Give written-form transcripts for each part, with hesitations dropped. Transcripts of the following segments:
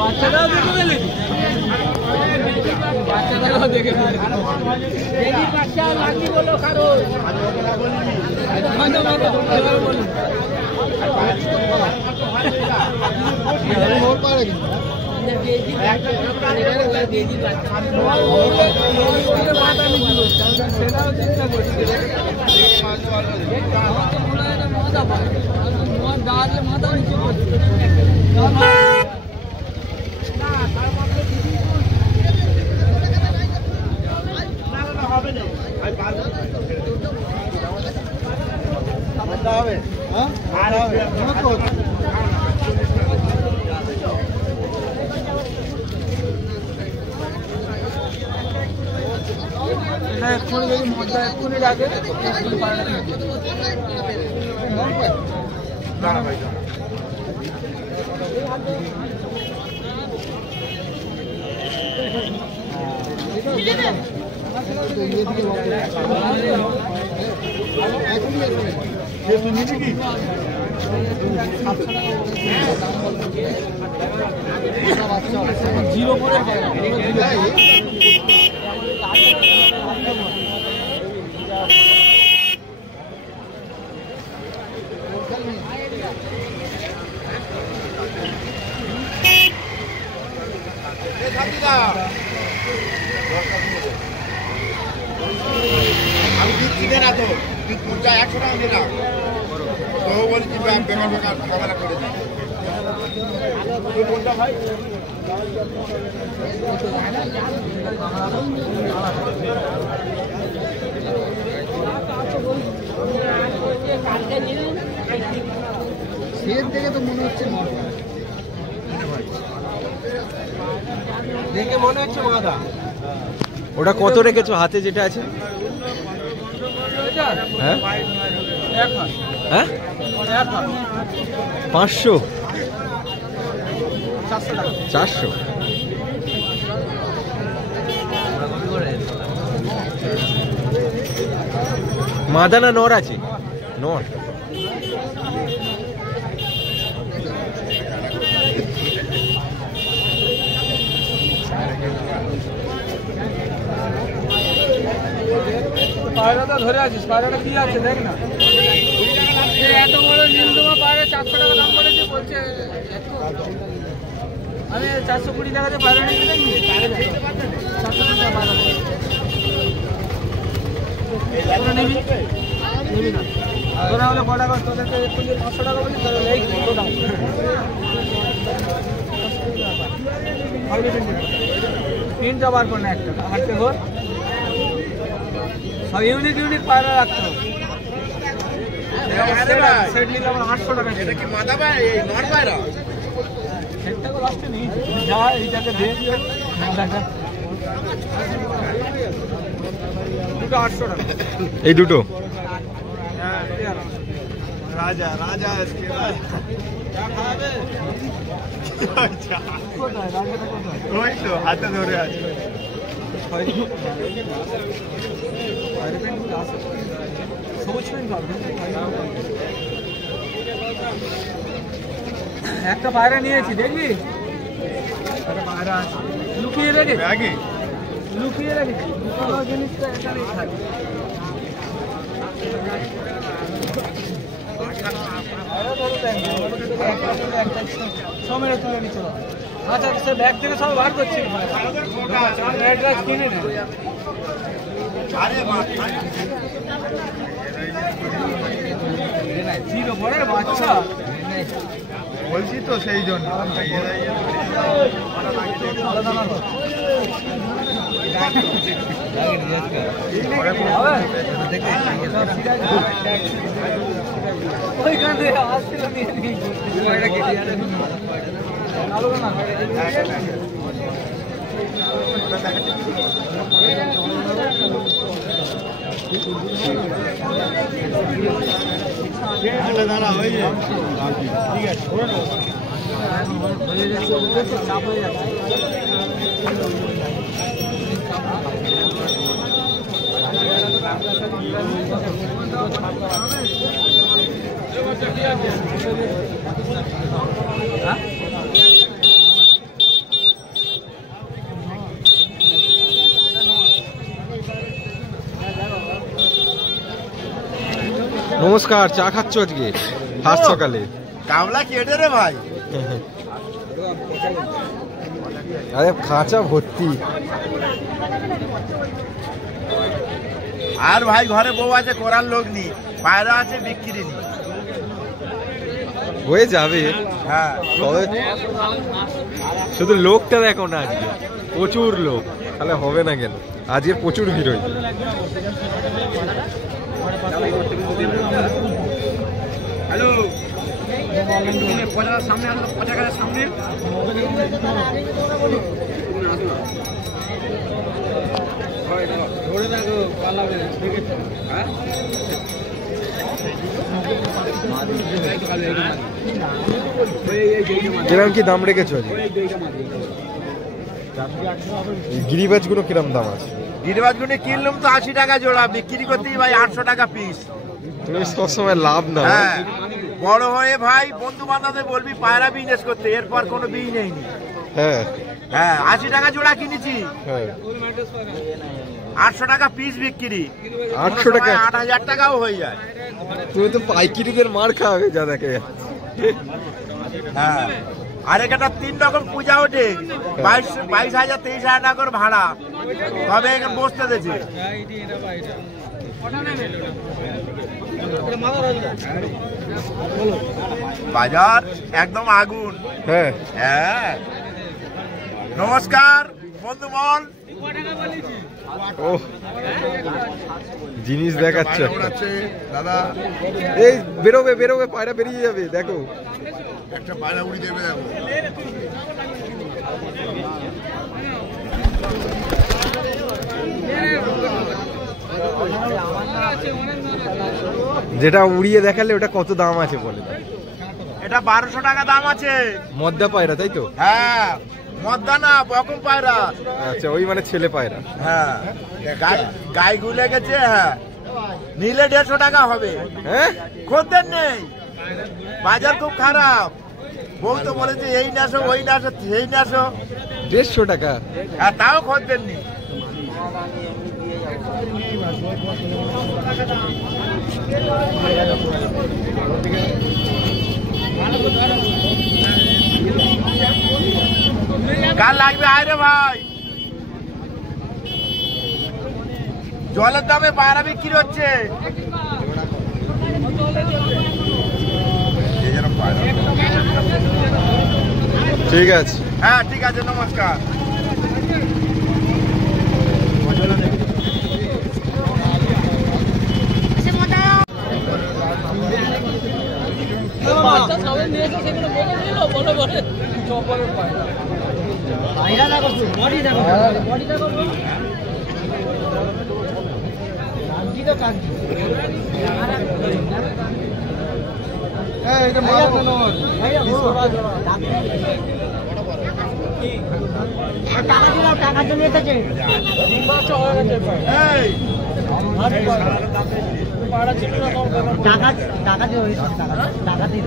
বাচ্চারাও দেখে ফেলে, বাচ্চারাও দেখে ফেলে। বাচ্চা লাঠি বলো কারো সেটাও চেষ্টা করছি। দাঁড়ালে মাথা নিচু করছে। হবে এক্ষুনি যদি মদটা এক্ষুনি রাখে জিরো করে আমি দিচ্ছি না তো 100 টাকা দিলাম তো বলছি বেকার বেকার ঝামেলা করে দিই কোনটা ভাই সের থেকে তো মনে হচ্ছে দেখে মনে হচ্ছে মাদা। ওটা কত রেখেছো হাতে যেটা আছে? হ্যাঁ হ্যাঁ 500 400 মাদা না নর আছে? নর। পায়রাটা ধরে আছিস, পায়রাটা কি আছে দেখ না। এত বড় নীলদমা পায়রা 400 টাকা দাম পড়েছে, বলছে আমি 420 টাকাতে পায়রা নিতে দেখবি 400 টাকা পায়রা নিবি নিবি না তোরা হলে কটা কর তোদেরকে 500 টাকা বলি তাহলে এই কত দাম তিনটা বার করে না একটা হাঁটতে ঘর সব ইউনিক ইউনিক পায়রা রাখতে হবে। সেট নিলে আমার 800 টাকা। এটা কি মাদা পায়রা এই নর পায়রা? সেটটা তো লাস্টে নেই যা এইটাকে দে মাদাটা দুটো 800 টাকা এই দুটো। হ্যাঁ রাজা রাজা আজকে চা খাবে কোথায় রাজাটা কোথায়? ওই তো হাতে ধরে আছে একটা পায়রা নিয়েছি দেখবি একটা পায়রা আছে লুকিয়ে রেখে লুকিয়ে রেখেছি লুকানো জিনিসটা এখানেই থাকে। সময় তুলে নিচ্ছে আচ্ছা সে ব্যাগ থেকে সব বার করছি অ্যাড্রেস কিনে নে জিরো পরে বাচ্চা বলছি তো সেই জন্য ওইখান থেকে আসছিল নিয়ে দাঁড়া হয়ে যায় ঠিক আছে চাপ হয়ে যাচ্ছে নমস্কার, চা খাচ্ছ আজকে ফার্স্ট সকালে? কামলা কেটে রে ভাই। আরে খাঁচা ভর্তি। আর ভাই ঘরে বউ আছে, করার লোক নেই, পায়রা আছে বিক্রি নেই। হয়ে যাবে। হ্যাঁ, তবে শুধু লোকটা দেখো না, আজকে প্রচুর লোক, তাহলে হবে না কেন? আজকে প্রচুর ভিড় হয়েছে। হ্যালো, সামনে আসো, 50 সামনে ধরে দেখো পালাবে। হ্যাঁ, কিরম কি দাম রেখেছো? গিরিবাজ গুলো কিরম দাম আছে? গিরিবাজ গুলো কিনলাম তো 80 টাকা জোড়া, বিক্রি করতেই ভাই 800 টাকা পিস। তুমি সবসময় লাভ না। হ্যাঁ, বড় হয়ে ভাই বন্ধু বান্ধবদের বলবি পায়রা বিজনেস করতে, এরপর কোনো বিই নেইনি। হ্যাঁ হ্যাঁ, 80 টাকা জোড়া কিনেছি, হ্যাঁ, 800 টাকা পিস বিক্রি। 800 টাকা? 8000 টাকাও হয়ে যায়। তুমি তো পাইকিরিদের মার খাওয়াবে যা দেখে। হ্যাঁ, আর এখানে 3 রকম পূজা ওঠে, 22,000 23,000 টাকা করে ভাড়া, তবে এখানে বসতে দিয়েছে। বাজার একদম আগুন। হ্যাঁ হ্যাঁ, নমস্কার বন্ধুমল। ও জিনিস দেখাচ্ছে একটা। দাদা এই বেরোবে বেরোবে, পায়রা বেরিয়ে যাবে, দেখো একটা পায়রা উড়ি দেবে, দেখো। যেটা উড়িয়ে দেখালে ওটা কত দাম আছে বলে? এটা 1200 টাকা দাম আছে। মদ্দা পায়রা তাই তো? হ্যাঁ, মদ্দা না, বকম পায়রা। আচ্ছা, ওই মানে ছেলে পায়রা। হ্যাঁ, গায়ে গুলে গেছে। হ্যাঁ, নিলে 150 টাকা হবে। হ্যাঁ, খদ্দের নেই, বাজার খুব খারাপ। বউ তো বলেছে এই নাসো ওই নাসো সেই নাসো। 150 টাকা? আর তাও খদ্দের নেই। কার লাগবে আয় রে ভাই। জলের দামে পায়রা বিক্রি হচ্ছে। ঠিক আছে। হ্যাঁ ঠিক আছে, নমস্কার। টাকা জন্য এসেছে। টাকা টাকা দিয়ে টাকা দিয়ে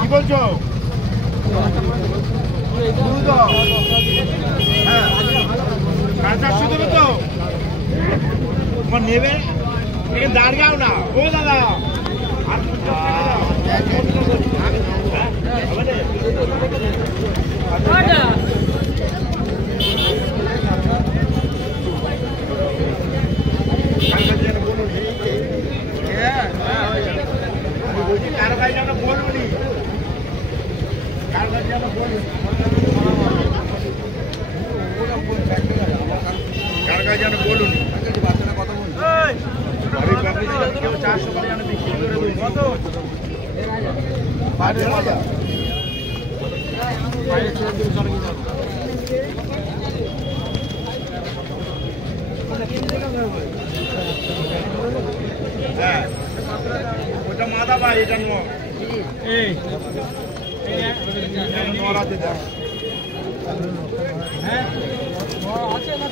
কি বলছো? তো তোমার নেবে, দাঁড়িয়াও না। ও দাদা, কারো কাছে আমরা বলবো নি, কারো কাছে আমরা বলবো, কারো কাছে আমরা বলুন। কেউ 400 করে যেন বিক্রি করে দেবো। কত? হ্যাঁ, ওটা মাদা ভাই, এটা নর। নর আছে, দেখ। হ্যাঁ, আছে না?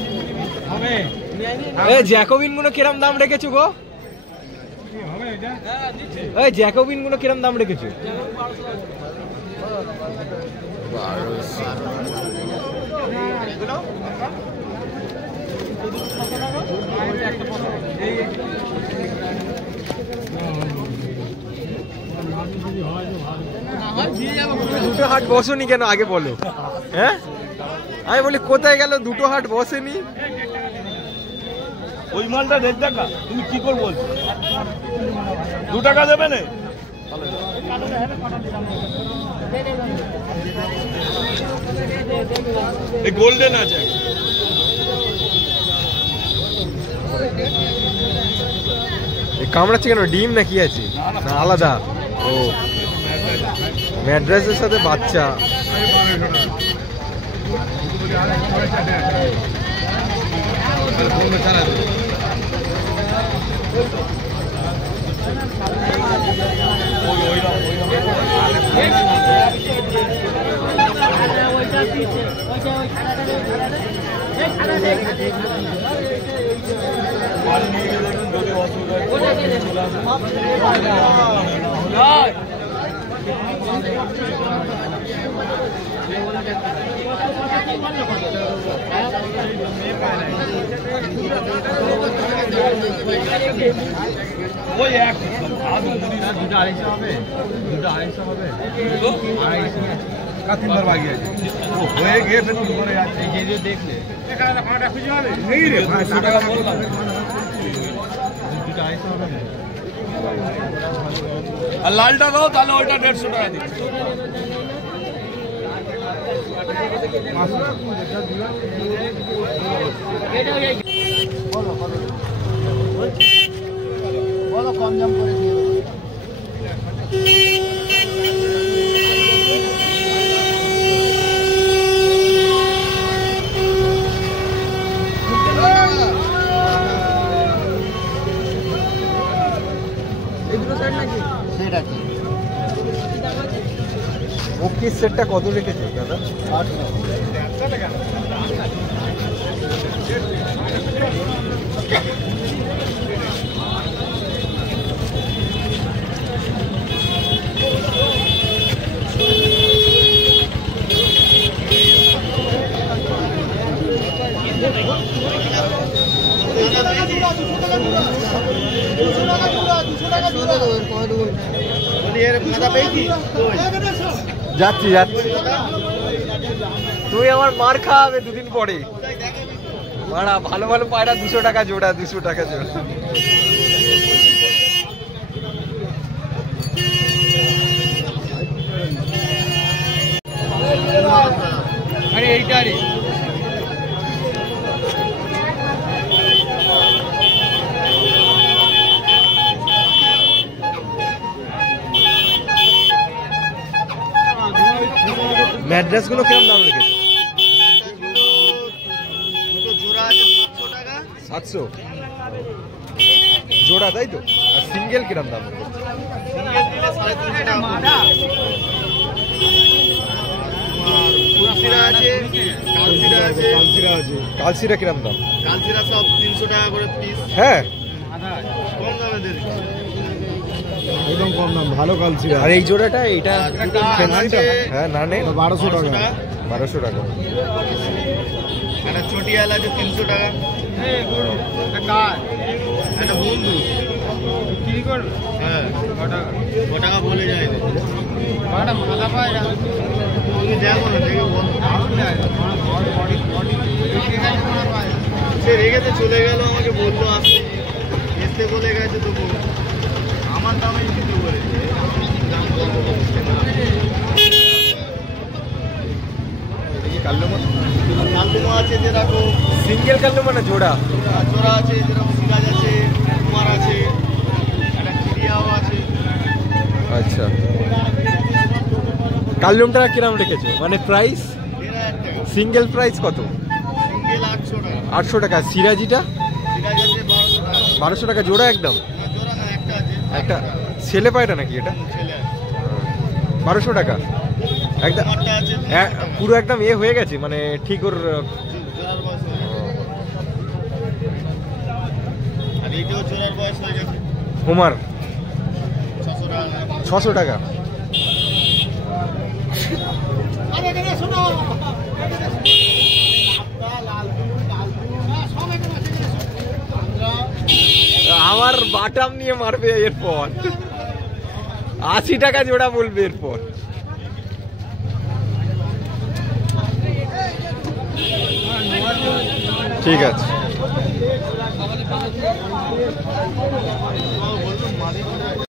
জ্যাকোবিন গুলো কিরম দাম রেখেছো গো? জ্যাকোবিন গুলো কিরম দাম রেখেছো? দুটো হাট বসনি কেন আগে বলো? হ্যাঁ আমি বলি কোথায় গেল, দুটো হাট বসেনি। ওই মালটা 1.5 টাকা, তুমি কি করে বলছো? 2 টাকা দেবে না? এই গোল্ডেন আছে। কামড়াচ্ছে কেন? ডিম না কি আছে? না আলাদা? ও ম্যাড্রাসের সাথে বাচ্চা। ওই এক 250 হবে, 250 হবে, 250 তিনবার বাকি আছে হয়ে গিয়ে ফের তুমি করে যাচ্ছে এই যে দেখলে এখানে 5 টাকা খুঁজে হবে নেই রে 5 টাকা বললাম 250 হবে না। আর লালটা দাও তাহলে ওইটা 150 টাকা দিচ্ছি। বলো কম দাম করে দিয়ে দেবো। ওকে সেটটা কত রেখেছে দাদা? 800 যাচ্ছি যাচ্ছি, তুই আমার মার খাওয়াবে দুদিন পরে। মারা ভালো ভালো পায়রা 200 টাকা জোড়া, 200 টাকা জোড়া। আরে এইটা রে ম্যাড্রেস গুলো কিরম দাম রেখেছে? জোড়া আছে 700 টাকা। 700 জোড়া তাই তো? আর সিঙ্গেল কিরম দাম রেখেছে? সিঙ্গেল দিলে 350 টাকা। কালসিরা আছে, কালসিরা আছে, কালসিরা কিরম দাম? কালসিরা সব 300 টাকা করে পিস। হ্যাঁ কম দামে দিয়ে দিচ্ছি। একদম কম দাম, ভালো কালচিরা। আর এই জোড়াটা এইটা আছে, হ্যাঁ না নেই 1200 টাকা। 1200 টাকা। একটা চটিয়াল আছে 300 টাকা। একটা বন্ধু কি করবে? হ্যাঁ ক টাকা বলে যায় না। মাথা পায় না তুমি দেখো না, দেখে বন্ধু সে রেখেতে চলে গেল, আমাকে বললো আসতে বলে গেছে, তো আমার দামে দিতে বলে। কালদুমা আছে যেরকম, সিঙ্গেল কালদুমা না জোড়া? জোড়া আছে যেরকম, সিরাজ আছে, কুমার আছে, একটা চিড়িয়াও আছে। আচ্ছা কালদুমটা কিরম রেখেছো, মানে প্রাইস? 1500 টাকা। সিঙ্গেল প্রাইস কত? সিঙ্গেল 800 টাকা। 800 টাকা। সিরাজিটা? সিরাজ আছে 1200 টাকা। 1200 টাকা জোড়া একদম? না জোড়া না, একটা আছে। একটা ছেলে পায়রা নাকি এটা? ছেলে আছে। 1200 টাকা একদম কুমারটা আছে 300 টাকা। পুরো একদম হয়ে গেছে, মানে ঠিক ওর জোড়ার বয়স হয়ে গেছে। জোড়ার বয়স হয়ে গেছে হোমার 600 টাকা। 600 টাকা। আমার বাটাম নিয়ে মারবে এরপর, 80 টাকা জোড়া বলবে এরপর। ঠিক আছে।